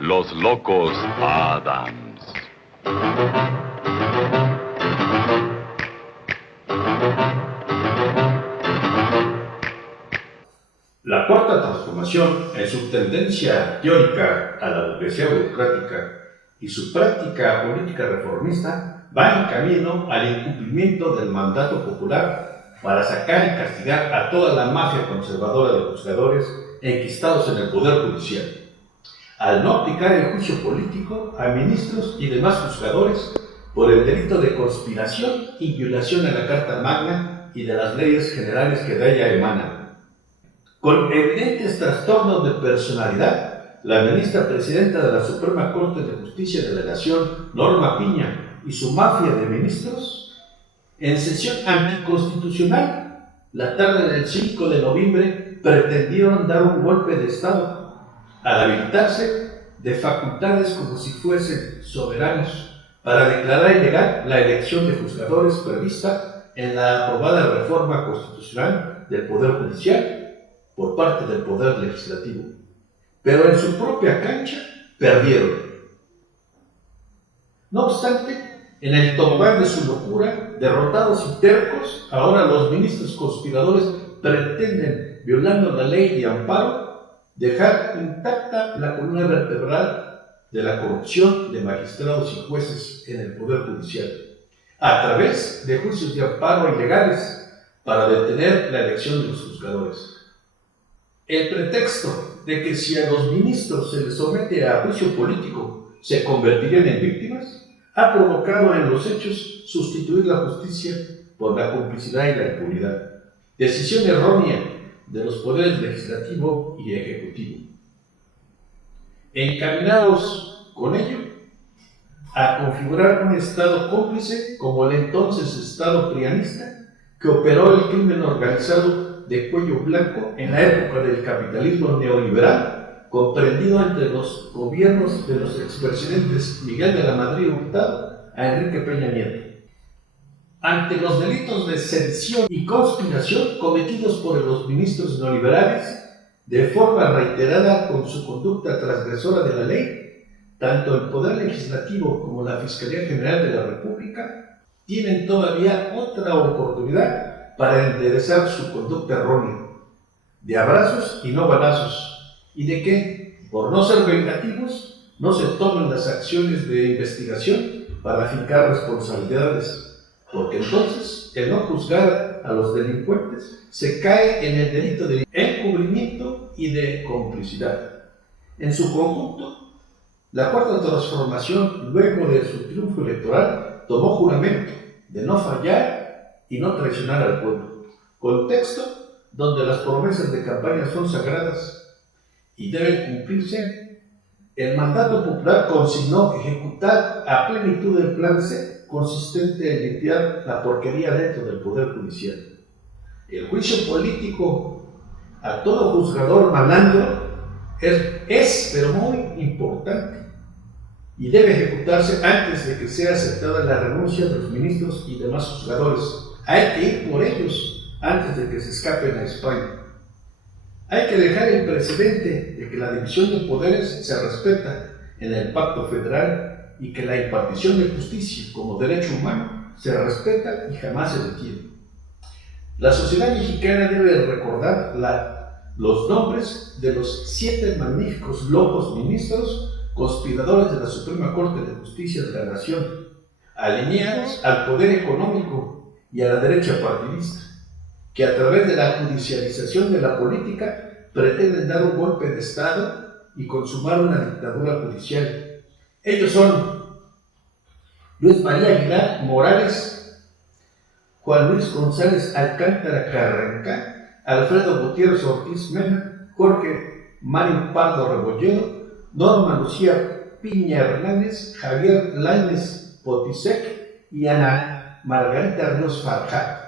Los Locos Adams. La cuarta transformación, en su tendencia teórica a la burguesía burocrática y su práctica política reformista, va en camino al incumplimiento del mandato popular para sacar y castigar a toda la mafia conservadora de juzgadores enquistados en el poder judicial, al no aplicar el juicio político a ministros y demás juzgadores por el delito de conspiración y violación a la Carta Magna y de las leyes generales que de ella emanan. Con evidentes trastornos de personalidad, la ministra presidenta de la Suprema Corte de Justicia de la Nación, Norma Piña, y su mafia de ministros, en sesión anticonstitucional, la tarde del 5 de noviembre, pretendieron dar un golpe de Estado al habilitarse de facultades como si fuesen soberanos para declarar ilegal la elección de juzgadores prevista en la aprobada reforma constitucional del Poder Judicial por parte del Poder Legislativo. Pero en su propia cancha perdieron. No obstante, en el tobogán de su locura, derrotados y tercos, ahora los ministros conspiradores pretenden, violando la ley de amparo, dejar intacta la columna vertebral de la corrupción de magistrados y jueces en el Poder Judicial, a través de juicios de amparo ilegales para detener la elección de los juzgadores. El pretexto de que si a los ministros se les somete a juicio político se convertirían en víctimas, ha provocado en los hechos sustituir la justicia por la complicidad y la impunidad. Decisión errónea de los poderes legislativo y ejecutivo. Encaminados con ello a configurar un Estado cómplice como el entonces Estado prianista que operó el crimen organizado de cuello blanco en la época del capitalismo neoliberal, comprendido entre los gobiernos de los expresidentes Miguel de la Madrid Hurtado a Enrique Peña Nieto. Ante los delitos de sedición y conspiración cometidos por los ministros neoliberales, de forma reiterada con su conducta transgresora de la ley, tanto el Poder Legislativo como la Fiscalía General de la República tienen todavía otra oportunidad para enderezar su conducta errónea, de abrazos y no balazos, y de que, por no ser vengativos, no se tomen las acciones de investigación para fincar responsabilidades, porque entonces el no juzgar a los delincuentes se cae en el delito de encubrimiento y de complicidad. En su conjunto, la cuarta transformación, luego de su triunfo electoral, tomó juramento de no fallar y no traicionar al pueblo, contexto donde las promesas de campaña son sagradas y deben cumplirse. El mandato popular consignó ejecutar a plenitud el plan C, consistente en limpiar la porquería dentro del Poder Judicial. El juicio político a todo juzgador malandro es pero muy importante y debe ejecutarse antes de que sea aceptada la renuncia de los ministros y demás juzgadores. Hay que ir por ellos antes de que se escapen a España. Hay que dejar el precedente de que la división de poderes se respeta en el Pacto Federal y que la impartición de justicia como derecho humano se respeta y jamás se detiene. La sociedad mexicana debe recordar los nombres de los 7 magníficos locos ministros conspiradores de la Suprema Corte de Justicia de la Nación, alineados al poder económico y a la derecha partidista, que a través de la judicialización de la política pretenden dar un golpe de Estado y consumar una dictadura judicial. Ellos son Luis María Aguilar Morales, Juan Luis González Alcántara Carranca, Alfredo Gutiérrez Ortiz Mena, Jorge Mario Pardo Rebolledo, Norma Lucía Piña Hernández, Javier Lainez Potisek y Ana Margarita Ríos Farjat.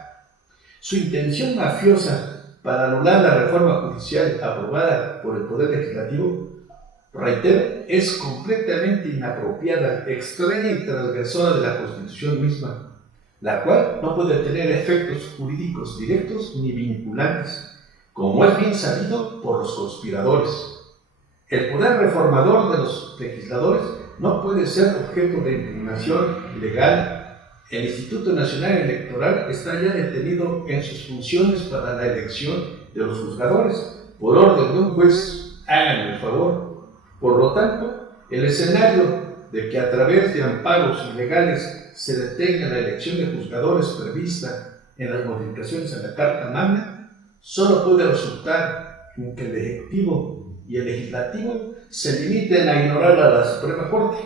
Su intención mafiosa para anular la reforma judicial aprobada por el Poder Legislativo, reitero, es completamente inapropiada, extraña y transgresora de la Constitución misma, la cual no puede tener efectos jurídicos directos ni vinculantes, como es bien sabido por los conspiradores. El poder reformador de los legisladores no puede ser objeto de impugnación legal. El Instituto Nacional Electoral está ya detenido en sus funciones para la elección de los juzgadores, por orden de un juez. Hagan el favor. Por lo tanto, el escenario de que a través de amparos ilegales se detenga la elección de juzgadores prevista en las modificaciones a la Carta Magna, solo puede resultar en que el Ejecutivo y el Legislativo se limiten a ignorar a la Suprema Corte,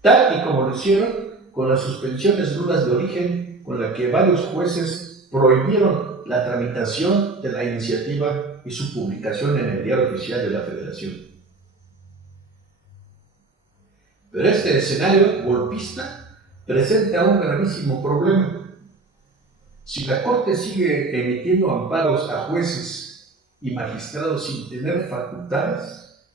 tal y como lo hicieron con las suspensiones nulas de origen con la que varios jueces prohibieron la tramitación de la iniciativa y su publicación en el Diario Oficial de la Federación. Pero este escenario golpista presenta un gravísimo problema. Si la Corte sigue emitiendo amparos a jueces y magistrados sin tener facultades,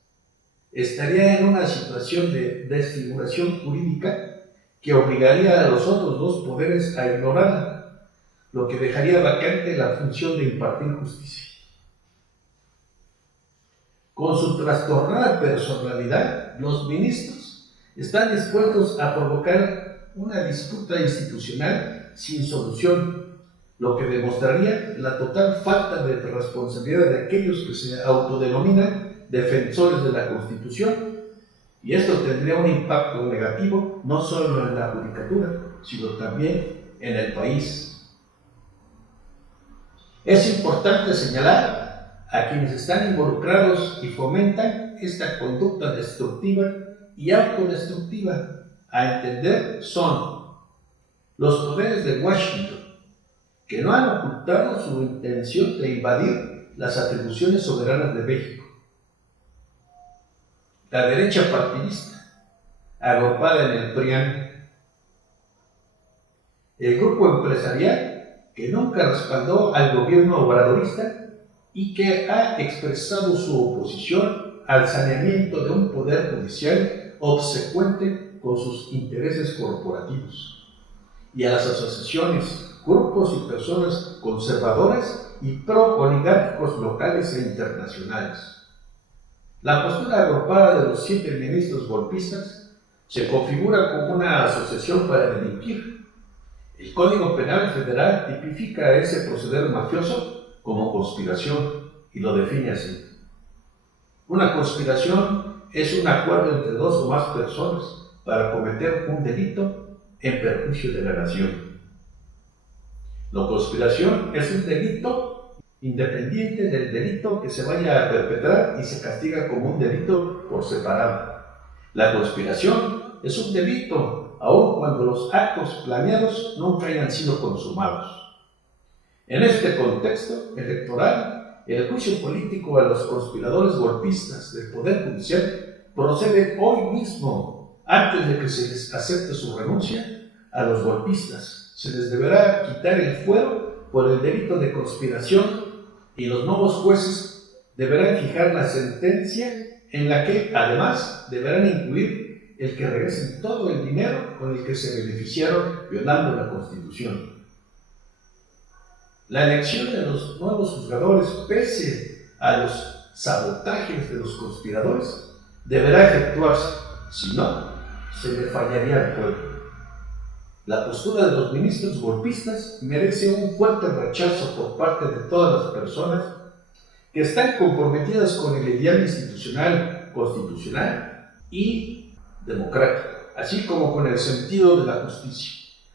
estaría en una situación de desfiguración jurídica que obligaría a los otros dos poderes a ignorarla, lo que dejaría vacante la función de impartir justicia. Con su trastornada personalidad, los ministros están dispuestos a provocar una disputa institucional sin solución, lo que demostraría la total falta de responsabilidad de aquellos que se autodenominan defensores de la Constitución. Y esto tendría un impacto negativo no solo en la judicatura, sino también en el país. Es importante señalar a quienes están involucrados y fomentan esta conducta destructiva y autodestructiva. A entender, son los poderes de Washington, que no han ocultado su intención de invadir las atribuciones soberanas de México. La derecha partidista, agrupada en el PRIAN, el grupo empresarial que nunca respaldó al gobierno obradorista y que ha expresado su oposición al saneamiento de un poder judicial obsecuente con sus intereses corporativos, y a las asociaciones, grupos y personas conservadoras y pro-oligárquicos locales e internacionales. La postura agrupada de los 7 ministros golpistas se configura como una asociación para delinquir. El Código Penal Federal tipifica ese proceder mafioso como conspiración y lo define así. Una conspiración es un acuerdo entre 2 o más personas para cometer un delito en perjuicio de la nación. La conspiración es un delito independiente del delito que se vaya a perpetrar y se castiga como un delito por separado. La conspiración es un delito aun cuando los actos planeados nunca hayan sido consumados. En este contexto electoral, el juicio político a los conspiradores golpistas del Poder Judicial procede hoy mismo, antes de que se les acepte su renuncia. A los golpistas se les deberá quitar el fuero por el delito de conspiración y los nuevos jueces deberán fijar la sentencia en la que, además, deberán incluir el que regresen todo el dinero con el que se beneficiaron violando la Constitución. La elección de los nuevos juzgadores, pese a los sabotajes de los conspiradores, deberá efectuarse, si no, se le fallaría al pueblo. La postura de los ministros golpistas merece un fuerte rechazo por parte de todas las personas que están comprometidas con el ideal institucional, constitucional y democrático, así como con el sentido de la justicia.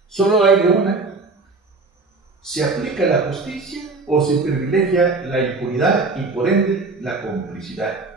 Solo hay de una: se aplica la justicia o se privilegia la impunidad y por ende la complicidad.